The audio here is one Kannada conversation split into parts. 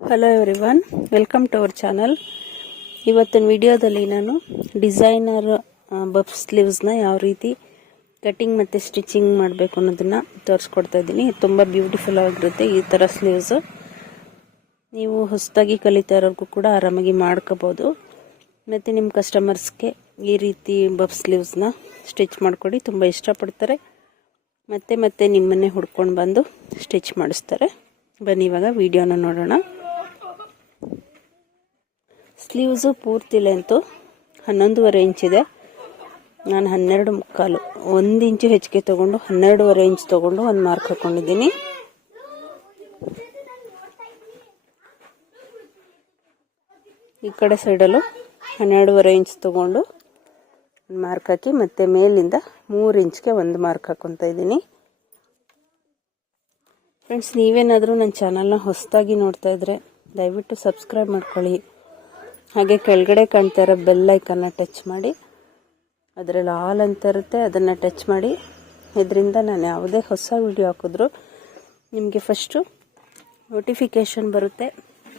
Hello everyone, welcome to our channel. ಇವತ್ತಿನ ವಿಡಿಯೋದಲ್ಲಿ ನಾನು ಡಿಸೈನರ್ ಬಫ್ ಸ್ಲೀವ್ಸ್ನ ಯಾವ ರೀತಿ ಕಟಿಂಗ್ ಮತ್ತು ಸ್ಟಿಚಿಂಗ್ ಮಾಡಬೇಕು ಅನ್ನೋದನ್ನು ತೋರಿಸ್ಕೊಡ್ತಾ ಇದ್ದೀನಿ. ತುಂಬ ಬ್ಯೂಟಿಫುಲ್ ಆಗಿರುತ್ತೆ ಈ ಥರ ಸ್ಲೀವ್ಸ್. ನೀವು ಹೊಸದಾಗಿ ಕಲಿತಾ ಇರೋರ್ಗೂ ಕೂಡ ಆರಾಮಾಗಿ ಮಾಡ್ಕೋಬೋದು. ಮತ್ತು ನಿಮ್ಮ ಕಸ್ಟಮರ್ಸ್ಗೆ ಈ ರೀತಿ ಬಫ್ ಸ್ಲೀವ್ಸ್ನ ಸ್ಟಿಚ್ ಮಾಡಿಕೊಡಿ, ತುಂಬ ಇಷ್ಟಪಡ್ತಾರೆ. ಮತ್ತೆ ನಿಮ್ಮನ್ನೇ ಹುಡ್ಕೊಂಡು ಬಂದು ಸ್ಟಿಚ್ ಮಾಡಿಸ್ತಾರೆ. ಬನ್ನಿ ಇವಾಗ ವಿಡಿಯೋನ ನೋಡೋಣ. ಸ್ಲೀವ್ಸು ಪೂರ್ತಿ ಲೆಂತು 11.5 ಇಂಚಿದೆ. ನಾನು 12.75, 1 ಇಂಚು ಹೆಚ್ಚಿಗೆ ತೊಗೊಂಡು 12.5 ಇಂಚ್ ತೊಗೊಂಡು ಒಂದು ಮಾರ್ಕ್ ಹಾಕೊಂಡಿದ್ದೀನಿ. ಈ ಕಡೆ ಸೈಡಲ್ಲೂ 12.5 ಇಂಚ್ ತೊಗೊಂಡು ಒಂದು ಮಾರ್ಕ್ ಹಾಕಿ ಮತ್ತೆ ಮೇಲಿಂದ 3 ಇಂಚ್ಗೆ ಒಂದು ಮಾರ್ಕ್ ಹಾಕೊತಾ ಇದ್ದೀನಿ. ಫ್ರೆಂಡ್ಸ್, ನೀವೇನಾದರೂ ನನ್ನ ಚಾನಲ್ನ ಹೊಸದಾಗಿ ನೋಡ್ತಾ ಇದ್ರೆ ದಯವಿಟ್ಟು ಸಬ್ಸ್ಕ್ರೈಬ್ ಮಾಡ್ಕೊಳ್ಳಿ. ಹಾಗೆ ಕೆಳಗಡೆ ಕಾಣ್ತಾ ಇರೋ ಬೆಲ್ ಐಕನ್ನ ಟಚ್ ಮಾಡಿ, ಅದರಲ್ಲಿ ಆಲ್ ಅಂತ ಇರುತ್ತೆ, ಅದನ್ನು ಟಚ್ ಮಾಡಿ. ಇದರಿಂದ ನಾನು ಯಾವುದೇ ಹೊಸ ವಿಡಿಯೋ ಹಾಕಿದ್ರು ನಿಮಗೆ ಫಸ್ಟು ನೋಟಿಫಿಕೇಷನ್ ಬರುತ್ತೆ.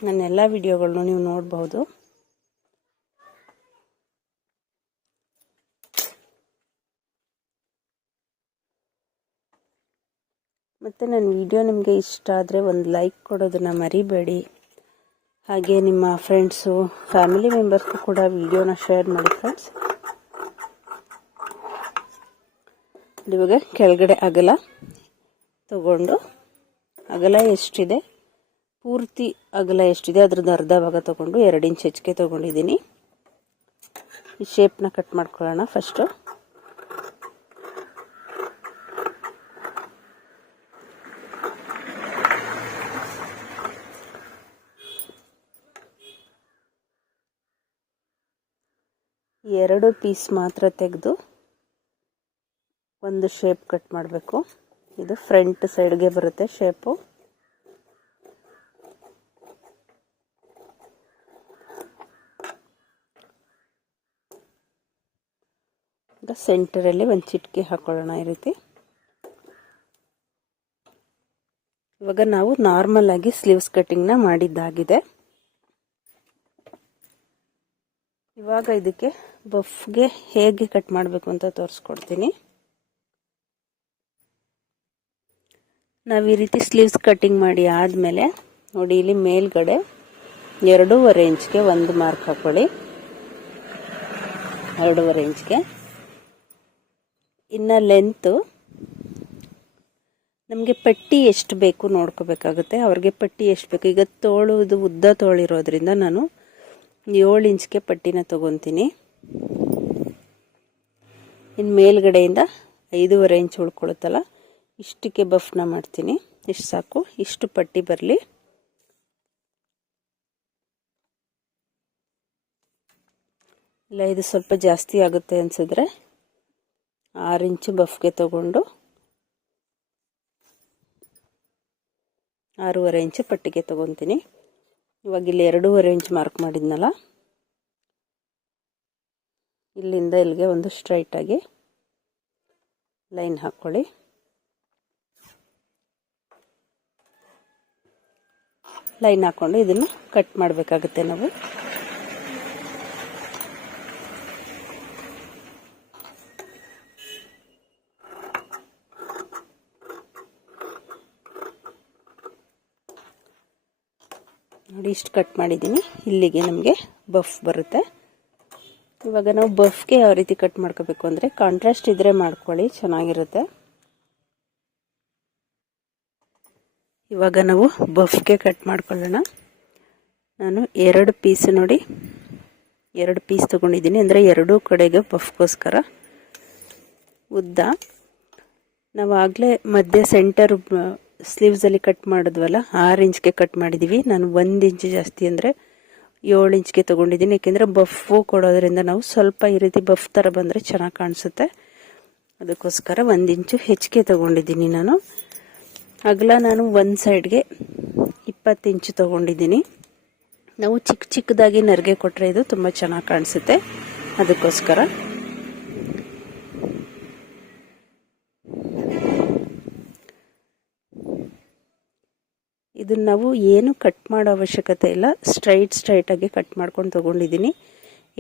ನನ್ನ ಎಲ್ಲ ವಿಡಿಯೋಗಳನ್ನೂ ನೀವು ನೋಡ್ಬೋದು. ಮತ್ತು ನನ್ನ ವಿಡಿಯೋ ನಿಮಗೆ ಇಷ್ಟ ಆದರೆ ಒಂದು ಲೈಕ್ ಕೊಡೋದನ್ನು ಮರಿಬೇಡಿ. ಹಾಗೆ ನಿಮ್ಮ ಫ್ರೆಂಡ್ಸು, ಫ್ಯಾಮಿಲಿ ಮೆಂಬರ್ಸ್ಗೂ ಕೂಡ ವಿಡಿಯೋನ ಶೇರ್ ಮಾಡಿ ಫ್ರೆಂಡ್ಸ್. ಇವಾಗ ಕೆಳಗಡೆ ಅಗಲ ತಗೊಂಡು, ಅಗಲ ಎಷ್ಟಿದೆ, ಪೂರ್ತಿ ಅಗಲ ಎಷ್ಟಿದೆ ಅದ್ರದ್ದು ಅರ್ಧ ಭಾಗ ತಗೊಂಡು 2 ಇಂಚ್ ಹೆಚ್ಚಿಗೆ ತೊಗೊಂಡಿದ್ದೀನಿ. ಈ ಶೇಪ್ನ ಕಟ್ ಮಾಡ್ಕೊಳ್ಳೋಣ ಫಸ್ಟು. ಎರಡು ಪೀಸ್ ಮಾತ್ರ ತೆಗೆದು ಒಂದು ಶೇಪ್ ಕಟ್ ಮಾಡಬೇಕು. ಇದು ಫ್ರಂಟ್ ಸೈಡ್ಗೆ ಬರುತ್ತೆ ಶೇಪು. ಈಗ ಸೆಂಟರಲ್ಲಿ ಒಂದು ಚಿಟಿಕೆ ಹಾಕೊಳ್ಳೋಣ ಈ ರೀತಿ. ಇವಾಗ ನಾವು ನಾರ್ಮಲ್ ಆಗಿ ಸ್ಲೀವ್ಸ್ ಕಟಿಂಗ್ನ ಮಾಡಿದ್ದಾಗಿದೆ. ಇವಾಗ ಇದಕ್ಕೆ ಬಫ್ಗೆ ಹೇಗೆ ಕಟ್ ಮಾಡಬೇಕು ಅಂತ ತೋರಿಸ್ಕೊಡ್ತೀನಿ. ನಾವು ಈ ರೀತಿ ಸ್ಲೀವ್ಸ್ ಕಟಿಂಗ್ ಮಾಡಿ ಆದಮೇಲೆ ನೋಡಿ, ಇಲ್ಲಿ ಮೇಲ್ಗಡೆ 2.5 ಇಂಚ್ಗೆ ಒಂದು ಮಾರ್ಕ್ ಹಾಕೊಳ್ಳಿ. 2.5 ಇಂಚ್ಗೆ. ಇನ್ನು ಲೆಂತು ನಮಗೆ ಪಟ್ಟಿ ಎಷ್ಟು ಬೇಕು ನೋಡ್ಕೋಬೇಕಾಗುತ್ತೆ. ಅವ್ರಿಗೆ ಪಟ್ಟಿ ಎಷ್ಟು ಬೇಕು. ಈಗ ತೋಳು ಇದು ಉದ್ದ ತೋಳಿರೋದ್ರಿಂದ ನಾನು 7 ಇಂಚ್ಗೆ ಪಟ್ಟಿನ ತಗೊತೀನಿ. ಇನ್ನು ಮೇಲ್ಗಡೆಯಿಂದ 5.5 ಇಂಚ್ ಉಳ್ಕೊಳುತ್ತಲ್ಲ, ಇಷ್ಟಕ್ಕೆ ಬಫ್ನ ಮಾಡ್ತೀನಿ. ಇಷ್ಟು ಸಾಕು, ಇಷ್ಟು ಪಟ್ಟಿ ಬರಲಿ. ಇಲ್ಲ ಇದು ಸ್ವಲ್ಪ ಜಾಸ್ತಿ ಆಗುತ್ತೆ ಅನಿಸಿದ್ರೆ 6 ಇಂಚು ಬಫ್ಗೆ ತಗೊಂಡು 6.5 ಇಂಚು ಪಟ್ಟಿಗೆ ತಗೊತೀನಿ. ಇವಾಗ ಇಲ್ಲಿ 2.5 ಇಂಚ್ ಮಾರ್ಕ್ ಮಾಡಿದ್ನಲ್ಲ, ಇಲ್ಲಿಂದ ಇಲ್ಲಿಗೆ ಒಂದು ಸ್ಟ್ರೈಟಾಗಿ ಲೈನ್ ಹಾಕ್ಕೊಳ್ಳಿ. ಲೈನ್ ಹಾಕ್ಕೊಂಡು ಇದನ್ನು ಕಟ್ ಮಾಡಬೇಕಾಗುತ್ತೆ ನಾವು. ನೋಡಿ, ಇಷ್ಟು ಕಟ್ ಮಾಡಿದ್ದೀನಿ. ಇಲ್ಲಿಗೆ ನಮಗೆ ಬಫ್ ಬರುತ್ತೆ. ಇವಾಗ ನಾವು ಬಫ್ಗೆ ಯಾವ ರೀತಿ ಕಟ್ ಮಾಡ್ಕೋಬೇಕು ಅಂದರೆ, ಕಾಂಟ್ರಾಸ್ಟ್ ಇದ್ದರೆ ಮಾಡ್ಕೊಳ್ಳಿ, ಚೆನ್ನಾಗಿರುತ್ತೆ. ಇವಾಗ ನಾವು ಬಫ್ಗೆ ಕಟ್ ಮಾಡ್ಕೊಳ್ಳೋಣ. ನಾನು 2 ಪೀಸ್ ನೋಡಿ, 2 ಪೀಸ್ ತೊಗೊಂಡಿದ್ದೀನಿ. ಅಂದರೆ ಎರಡೂ ಕಡೆಗೆ ಬಫ್ಗೋಸ್ಕರ. ಉದ್ದ ನಾವು ಆಗಲೇ ಮಧ್ಯೆ ಸೆಂಟರ್ ಸ್ಲೀವ್ಸಲ್ಲಿ ಕಟ್ ಮಾಡಿದ್ವಲ್ಲ, 6 ಇಂಚ್ಗೆ ಕಟ್ ಮಾಡಿದ್ದೀವಿ. ನಾನು 1 ಇಂಚ್ ಜಾಸ್ತಿ ಅಂದರೆ 7 ಇಂಚ್ಗೆ ತೊಗೊಂಡಿದ್ದೀನಿ. ಏಕೆಂದರೆ ಬಫ್ಫು ಕೊಡೋದ್ರಿಂದ ನಾವು ಸ್ವಲ್ಪ ಈ ರೀತಿ ಬಫ್ ಥರ ಬಂದರೆ ಚೆನ್ನಾಗಿ ಕಾಣಿಸುತ್ತೆ. ಅದಕ್ಕೋಸ್ಕರ 1 ಇಂಚು ಹೆಚ್ಚಿಗೆ ತೊಗೊಂಡಿದ್ದೀನಿ ನಾನು. ಅಗಲ ನಾನು ಒಂದು ಸೈಡ್ಗೆ 20 ಇಂಚು ತೊಗೊಂಡಿದ್ದೀನಿ. ನಾವು ಚಿಕ್ಕದಾಗಿ ನೆರಿಗೆ ಕೊಟ್ಟರೆ ಇದು ತುಂಬ ಚೆನ್ನಾಗಿ ಕಾಣಿಸುತ್ತೆ. ಅದಕ್ಕೋಸ್ಕರ ಇದನ್ನು ನಾವು ಏನು ಕಟ್ ಮಾಡೋ ಅವಶ್ಯಕತೆ ಇಲ್ಲ, ಸ್ಟ್ರೈಟಾಗಿ ಕಟ್ ಮಾಡ್ಕೊಂಡು ತೊಗೊಂಡಿದ್ದೀನಿ.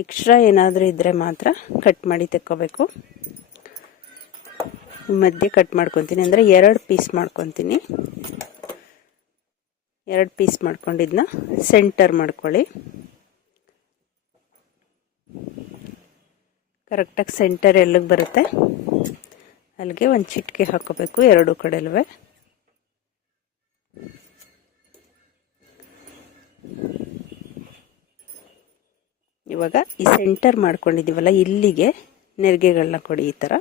ಎಕ್ಸ್ಟ್ರಾ ಏನಾದರೂ ಇದ್ದರೆ ಮಾತ್ರ ಕಟ್ ಮಾಡಿ ತೆಕ್ಕೋಬೇಕು. ಮಧ್ಯೆ ಕಟ್ ಮಾಡ್ಕೊತೀನಿ, ಅಂದರೆ 2 ಪೀಸ್ ಮಾಡ್ಕೊತೀನಿ. 2 ಪೀಸ್ ಮಾಡ್ಕೊಂಡಿದ್ದನ್ನ ಸೆಂಟರ್ ಮಾಡ್ಕೊಳ್ಳಿ. ಕರೆಕ್ಟಾಗಿ ಸೆಂಟರ್ ಎಲ್ಲಿಗೆ ಬರುತ್ತೆ ಅಲ್ಲಿಗೆ ಒಂದು ಚಿಟಿಕೆ ಹಾಕೋಬೇಕು ಎರಡೂ ಕಡೆಲೂ. ಇವಾಗ ಈ ಸೆಂಟರ್ ಮಾಡ್ಕೊಂಡಿದ್ದೀವಲ್ಲ, ಇಲ್ಲಿಗೆ ನೆರಿಗೆಗಳನ್ನ ಕೊಡಿ. ಈ ಥರ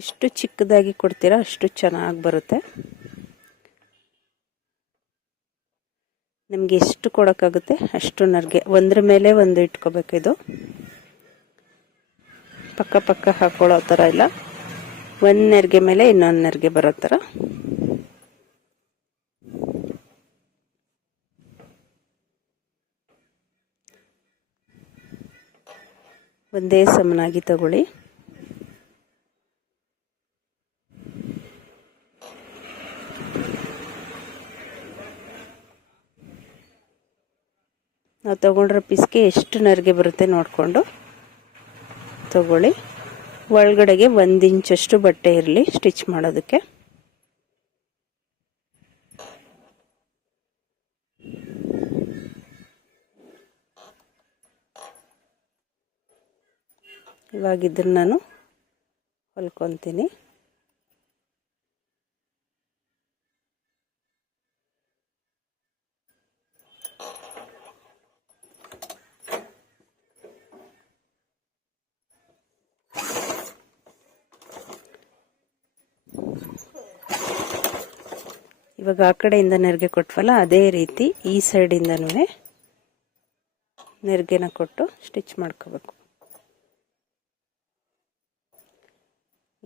ಎಷ್ಟು ಚಿಕ್ಕದಾಗಿ ಕೊಡ್ತೀರಾ ಅಷ್ಟು ಚೆನ್ನಾಗಿ ಬರುತ್ತೆ. ನಮಗೆ ಎಷ್ಟು ಕೊಡೋಕ್ಕಾಗುತ್ತೆ ಅಷ್ಟು ನೆರಿಗೆ, ಒಂದ್ರ ಮೇಲೆ ಒಂದು ಇಟ್ಕೋಬೇಕು. ಇದು ಪಕ್ಕ ಹಾಕೊಳ್ಳೋ ಥರ ಇಲ್ಲ, ಒಂದು ನೆರಿಗೆ ಮೇಲೆ ಇನ್ನೊಂದು ನೆರಿಗೆ ಬರೋ ಥರ. ಒಂದೇ ಸಮನಾಗಿ ತಗೊಳ್ಳಿ. ನಾವು ತಗೊಂಡ್ರೆ ಪೀಸ್ಗೆ ಎಷ್ಟು ನೆರಿಗೆ ಬರುತ್ತೆ ನೋಡಿಕೊಂಡು ತಗೊಳ್ಳಿ. ಒಳಗಡೆಗೆ 1 ಇಂಚಷ್ಟು ಬಟ್ಟೆ ಇರಲಿ ಸ್ಟಿಚ್ ಮಾಡೋದಕ್ಕೆ. ಇವಾಗ ಇದನ್ನು ನಾನು ಹೊಲ್ಕೊತೀನಿ. ಇವಾಗ ಆ ಕಡೆಯಿಂದ ನೆರಿಗೆ ಕೊಟ್ವಲ್ಲ, ಅದೇ ರೀತಿ ಈ ಸೈಡಿಂದನೂ ನೆರಿಗೆನ ಕೊಟ್ಟು ಸ್ಟಿಚ್ ಮಾಡ್ಕೋಬೇಕು.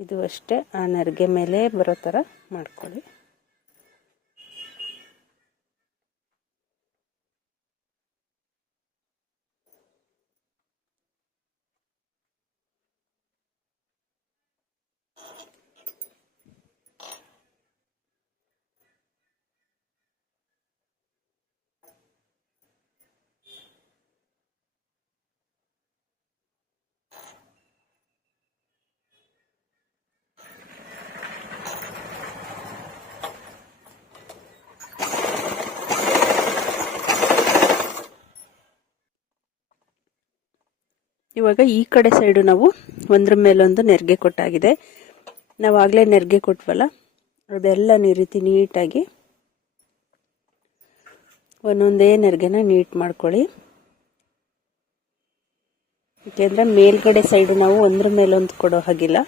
ಇದು ಅಷ್ಟೇ, ಆ ನೆರಿಗೆ ಮೇಲೆ ಬರೋ ಥರ ಮಾಡ್ಕೊಳ್ಳಿ. ಇವಾಗ ಈ ಕಡೆ ಸೈಡು ನಾವು ಒಂದ್ರ ಮೇಲೊಂದು ನೆರಿಗೆ ಕೊಟ್ಟಾಗಿದೆ. ನಾವು ಆಗಲೇ ನೆರಿಗೆ ಕೊಟ್ವಲ್ಲ, ಅದೆಲ್ಲ ಈ ರೀತಿ ನೀಟಾಗಿ ಒಂದೊಂದೇ ನೆರಿಗೆನ ನೀಟ್ ಮಾಡ್ಕೊಳ್ಳಿ. ಯಾಕೆಂದರೆ ಮೇಲ್ಗಡೆ ಸೈಡು ನಾವು ಒಂದ್ರ ಮೇಲೊಂದು ಕೊಡೋ ಹಾಗಿಲ್ಲ.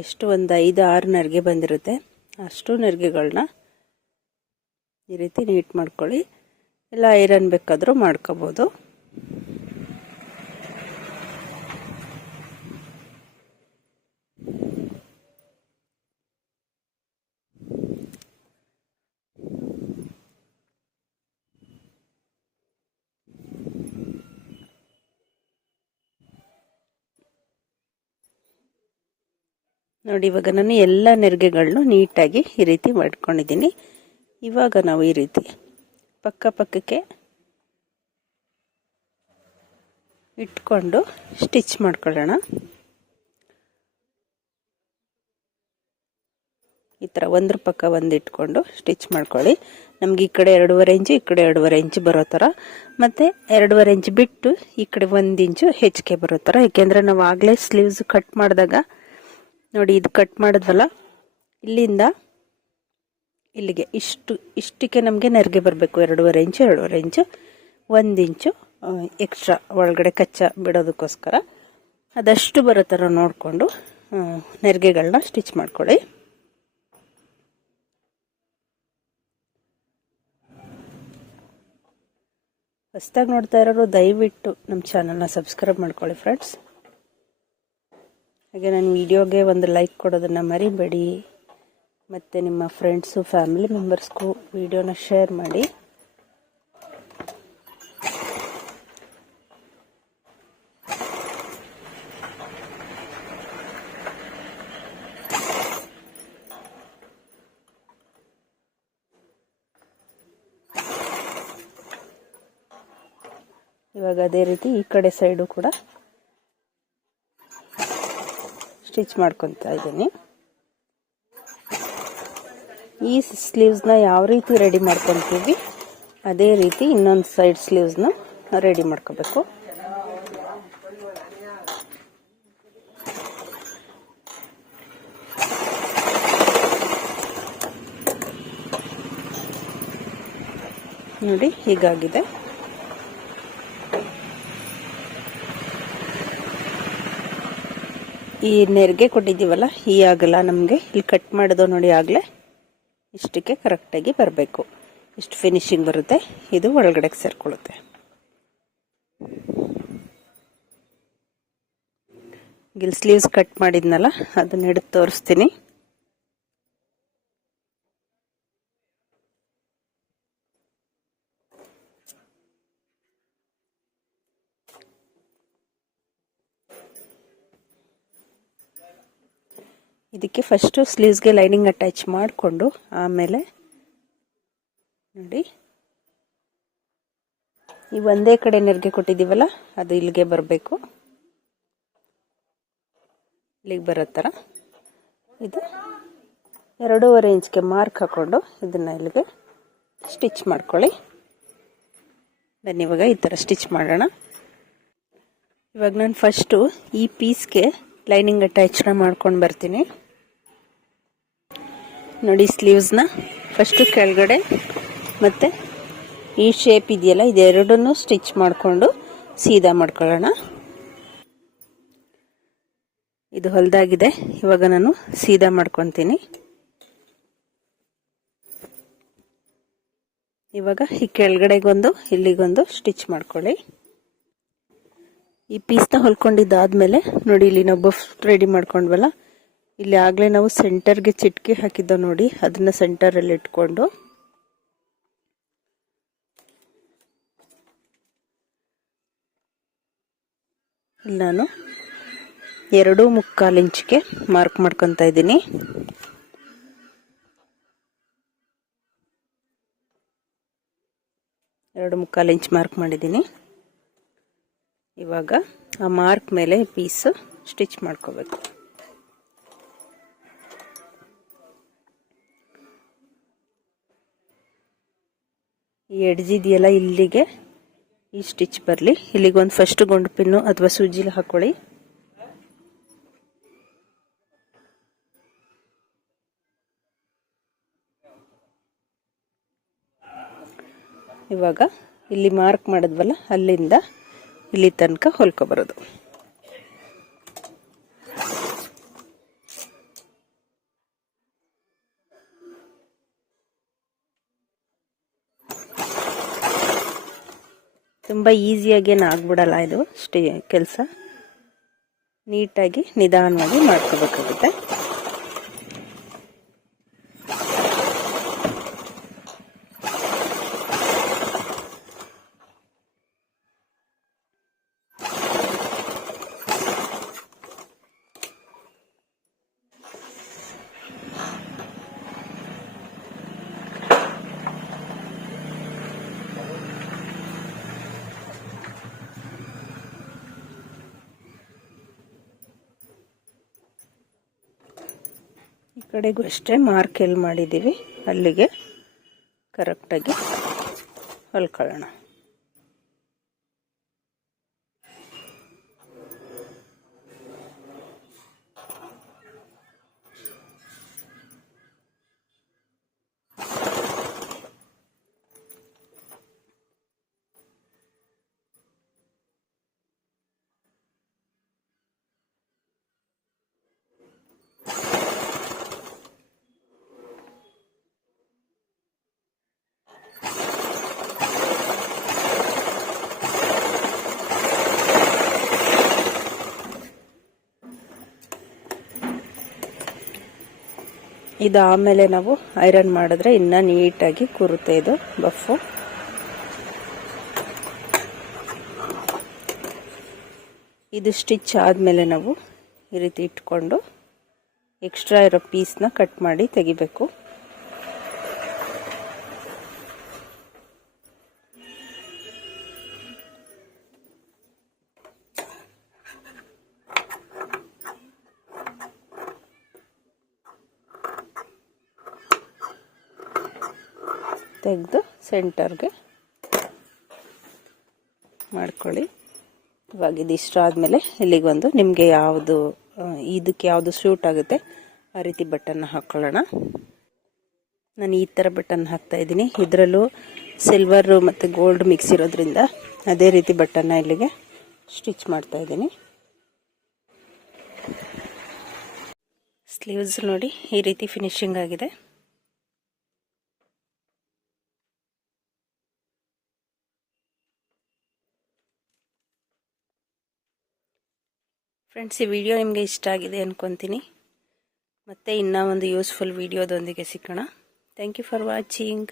ಎಷ್ಟು ಒಂದು 5-6 ನೆರಿಗೆ ಬಂದಿರುತ್ತೆ. ಅಷ್ಟು ನೆರಿಗೆಗಳನ್ನ ಈ ರೀತಿ ನೀಟ್ ಮಾಡ್ಕೊಳ್ಳಿ. ಇಲ್ಲ ಐರನ್ ಬೇಕಾದರೂ ಮಾಡ್ಕೋಬೋದು. ನೋಡಿ, ಇವಾಗ ನಾನು ಎಲ್ಲ ನೆರಿಗೆಗಳನ್ನು ನೀಟಾಗಿ ಈ ರೀತಿ ಮಾಡ್ಕೊಂಡಿದ್ದೀನಿ. ಇವಾಗ ನಾವು ಈ ರೀತಿ ಪಕ್ಕಕ್ಕೆ ಇಟ್ಕೊಂಡು ಸ್ಟಿಚ್ ಮಾಡ್ಕೊಳ್ಳೋಣ. ಈ ಥರ ಒಂದ್ರ ಪಕ್ಕ ಒಂದು ಇಟ್ಕೊಂಡು ಸ್ಟಿಚ್ ಮಾಡ್ಕೊಳ್ಳಿ. ನಮ್ಗೆ ಈ ಕಡೆ 2.5 ಇಂಚು, ಈ ಕಡೆ 2.5 ಇಂಚು ಬರೋ ಥರ, ಮತ್ತು 2.5 ಇಂಚು ಬಿಟ್ಟು ಈ ಕಡೆ 1 ಇಂಚು ಹೆಚ್ಚಿಗೆ ಬರೋ ಥರ. ಏಕೆಂದರೆ ನಾವು ಆಗಲೇ ಸ್ಲೀವ್ಸ್ ಕಟ್ ಮಾಡಿದಾಗ ನೋಡಿ, ಇದು ಕಟ್ ಮಾಡಿದ್ವಲ್ಲ, ಇಲ್ಲಿಂದ ಇಲ್ಲಿಗೆ ಇಷ್ಟಕ್ಕೆ ನಮಗೆ ನೆರಿಗೆ ಬರಬೇಕು. 2.5 ಇಂಚು 2.5 ಇಂಚು 1 ಇಂಚು ಎಕ್ಸ್ಟ್ರಾ ಒಳಗಡೆ ಕಚ್ಚಾ ಬಿಡೋದಕ್ಕೋಸ್ಕರ ಅದಷ್ಟು ಬರೋ ಥರ ನೋಡಿಕೊಂಡು ನೆರಿಗೆಗಳನ್ನ ಸ್ಟಿಚ್ ಮಾಡ್ಕೊಳ್ಳಿ. ಹೊಸದಾಗಿ ನೋಡ್ತಾ ಇರೋರು ದಯವಿಟ್ಟು ನಮ್ಮ ಚಾನಲ್ನ ಸಬ್ಸ್ಕ್ರೈಬ್ ಮಾಡ್ಕೊಳ್ಳಿ ಫ್ರೆಂಡ್ಸ್. ಹಾಗೆ ನನ್ನ ವಿಡಿಯೋಗೆ ಒಂದು ಲೈಕ್ ಕೊಡೋದನ್ನು ಮರಿಬೇಡಿ. ಮತ್ತು ನಿಮ್ಮ ಫ್ರೆಂಡ್ಸು ಫ್ಯಾಮಿಲಿ ಮೆಂಬರ್ಸ್ಗೂ ವಿಡಿಯೋನ ಶೇರ್ ಮಾಡಿ. ಇವಾಗ ಅದೇ ರೀತಿ ಈ ಕಡೆ ಸೈಡು ಕೂಡ ಸ್ಟಿಚ್ ಮಾಡ್ಕೊತಾ ಇದ್ದೀನಿ. ಈ ಸ್ಲೀವ್ಸ್ನ ಯಾವ ರೀತಿ ರೆಡಿ ಮಾಡ್ಕೊತೀವಿ ಅದೇ ರೀತಿ ಇನ್ನೊಂದು ಸೈಡ್ ಸ್ಲೀವ್ಸ್ನ ರೆಡಿ ಮಾಡ್ಕೋಬೇಕು. ನೋಡಿ ಹೀಗಾಗಿದೆ. ಈ ನೆರಿಗೆ ಕೊಟ್ಟಿದ್ದೀವಲ್ಲ ಈ ಆಗಲ್ಲ ನಮಗೆ ಇಲ್ಲಿ ಕಟ್ ಮಾಡೋದು ನೋಡಿ ಆಗಲೇ ಇಷ್ಟಕ್ಕೆ ಕರೆಕ್ಟಾಗಿ ಬರಬೇಕು. ಇಷ್ಟು ಫಿನಿಶಿಂಗ್ ಬರುತ್ತೆ. ಇದು ಒಳಗಡೆ ಸೇರ್ಕೊಳ್ಳುತ್ತೆ. ಗಿಲ್ ಸ್ಲೀವ್ಸ್ ಕಟ್ ಮಾಡಿದ್ನಲ್ಲ ಅದನ್ನ ಹಿಡಿದು ತೋರಿಸ್ತೀನಿ. ಇದಕ್ಕೆ ಫಸ್ಟು ಸ್ಲೀವ್ಸ್ಗೆ ಲೈನಿಂಗ್ ಅಟ್ಯಾಚ್ ಮಾಡಿಕೊಂಡು ಆಮೇಲೆ ನೋಡಿ ಈ ಒಂದೇ ಕಡೆ ನೆರಿಗೆ ಕೊಟ್ಟಿದ್ದೀವಲ್ಲ ಅದು ಇಲ್ಲಿಗೆ ಬರಬೇಕು. ಇಲ್ಲಿಗೆ ಬರೋ ಥರ ಇದು 2.5 ಇಂಚ್ಗೆ ಮಾರ್ಕ್ ಹಾಕ್ಕೊಂಡು ಇದನ್ನು ಇಲ್ಲಿಗೆ ಸ್ಟಿಚ್ ಮಾಡ್ಕೊಳ್ಳಿ. ಬನ್ನಿ ಇವಾಗ ಈ ಥರ ಸ್ಟಿಚ್ ಮಾಡೋಣ. ಇವಾಗ ನಾನು ಫಸ್ಟು ಈ ಪೀಸ್ಗೆ ಲೈನಿಂಗ್ ಅಟ್ಯಾಚ್ನ ಮಾಡ್ಕೊಂಡು ಬರ್ತೀನಿ. ನೋಡಿ ಸ್ಲೀವ್ಸ್ನ ಫಸ್ಟು ಕೆಳಗಡೆ ಮತ್ತು ಈ ಶೇಪ್ ಇದೆಯಲ್ಲ ಇದೆರಡನ್ನೂ ಸ್ಟಿಚ್ ಮಾಡಿಕೊಂಡು ಸೀದಾ ಮಾಡ್ಕೊಳ್ಳೋಣ. ಇದು ಹೊಲ್ದಾಗಿದೆ. ಇವಾಗ ನಾನು ಸೀದಾ ಮಾಡ್ಕೊತೀನಿ. ಇವಾಗ ಈ ಕೆಳಗಡೆಗೊಂದು ಇಲ್ಲಿಗೊಂದು ಸ್ಟಿಚ್ ಮಾಡ್ಕೊಳ್ಳಿ. ಈ ಪೀಸ್ನ ಹೊಲ್ಕೊಂಡಿದ್ದಾದ್ಮೇಲೆ ನೋಡಿ ಇಲ್ಲಿ ನಾವು ಬಫ್ ರೆಡಿ ಮಾಡ್ಕೊಂಡ್ವಲ್ಲ ಇಲ್ಲಿ ಆಗಲೇ ನಾವು ಸೆಂಟರ್ಗೆ ಚಿಟ್ಕಿ ಹಾಕಿದ್ದೋ ನೋಡಿ ಅದನ್ನ ಸೆಂಟರಲ್ಲಿ ಇಟ್ಕೊಂಡು ಇಲ್ಲಿ ನಾನು 2.25 ಇಂಚ್ಗೆ ಮಾರ್ಕ್ ಮಾಡ್ಕೊತಾ ಇದ್ದೀನಿ. ಎರಡು 2.25 ಇಂಚ್ ಮಾರ್ಕ್ ಮಾಡಿದ್ದೀನಿ. ಇವಾಗ ಆ ಮಾರ್ಕ್ ಮೇಲೆ ಪೀಸ್ ಸ್ಟಿಚ್ ಮಾಡ್ಕೋಬೇಕು. ಈ ಎಡ್ಜ್ ಇದೆಯಲ್ಲ ಇಲ್ಲಿಗೆ ಈ ಸ್ಟಿಚ್ ಬರಲಿ. ಇಲ್ಲಿಗೊಂದು ಫಸ್ಟ್ ಗೊಂಡು ಪಿನ್ನು ಅಥವಾ ಸೂಜಿಲಿ ಹಾಕೊಳ್ಳಿ. ಇವಾಗ ಇಲ್ಲಿ ಮಾರ್ಕ್ ಮಾಡಿದ್ವಲ್ಲ ಅಲ್ಲಿಂದ ಇಲ್ಲಿ ತನಕ ಹೊಲ್ಕೊಬರೋದು. ತುಂಬ ಈಸಿಯಾಗಿ ಏನು ಆಗ್ಬಿಡಲ್ಲ ಇದು ಕೆಲಸ. ನೀಟಾಗಿ ನಿಧಾನವಾಗಿ ಮಾಡ್ಕೋಬೇಕಾಗುತ್ತೆ. ಈ ಕಡೆಗೂ ಅಷ್ಟೇ ಮಾರ್ಕ್ ಎಲ್ಲಿ ಮಾಡಿದ್ದೀವಿ ಅಲ್ಲಿಗೆ ಕರೆಕ್ಟಾಗಿ ಹೊಲ್ಕೊಳ್ಳೋಣ. ಇದು ಆಮೇಲೆ ನಾವು ಐರನ್ ಮಾಡಿದ್ರೆ ಇನ್ನೂ ನೀಟಾಗಿ ಕೂರುತ್ತೆ ಇದು ಬಫ್ಫು. ಇದು ಸ್ಟಿಚ್ ಆದಮೇಲೆ ನಾವು ಈ ರೀತಿ ಇಟ್ಕೊಂಡು ಎಕ್ಸ್ಟ್ರಾ ಇರೋ ಪೀಸ್ನ ಕಟ್ ಮಾಡಿ ತೆಗಿಬೇಕು. ತೆಗೆದು ಸೆಂಟರ್ಗೆ ಮಾಡ್ಕೊಳ್ಳಿ. ಇವಾಗ ಇದಿಷ್ಟು ಆದಮೇಲೆ ಇಲ್ಲಿಗೊಂದು ನಿಮಗೆ ಯಾವುದು ಇದಕ್ಕೆ ಯಾವುದು ಸೂಟ್ ಆಗುತ್ತೆ ಆ ರೀತಿ ಬಟನ್ನ ಹಾಕ್ಕೊಳ್ಳೋಣ. ನಾನು ಈ ಥರ ಬಟನ್ ಹಾಕ್ತಾ ಇದ್ದೀನಿ. ಇದರಲ್ಲೂ ಸಿಲ್ವರು ಮತ್ತು ಗೋಲ್ಡ್ ಮಿಕ್ಸ್ ಇರೋದ್ರಿಂದ ಅದೇ ರೀತಿ ಬಟನ್ನ ಇಲ್ಲಿಗೆ ಸ್ಟಿಚ್ ಮಾಡ್ತಾ ಇದ್ದೀನಿ. ಸ್ಲೀವ್ಸ್ ನೋಡಿ ಈ ರೀತಿ ಫಿನಿಶಿಂಗ್ ಆಗಿದೆ. ಫ್ರೆಂಡ್ಸ್, ಈ ವಿಡಿಯೋ ನಿಮಗೆ ಇಷ್ಟ ಆಗಿದೆ ಅಂದ್ಕೊತೀನಿ. ಮತ್ತೆ ಇನ್ನೂ ಒಂದು ಯೂಸ್ಫುಲ್ ವಿಡಿಯೋದೊಂದಿಗೆ ಸಿಗೋಣ. Thank you for watching.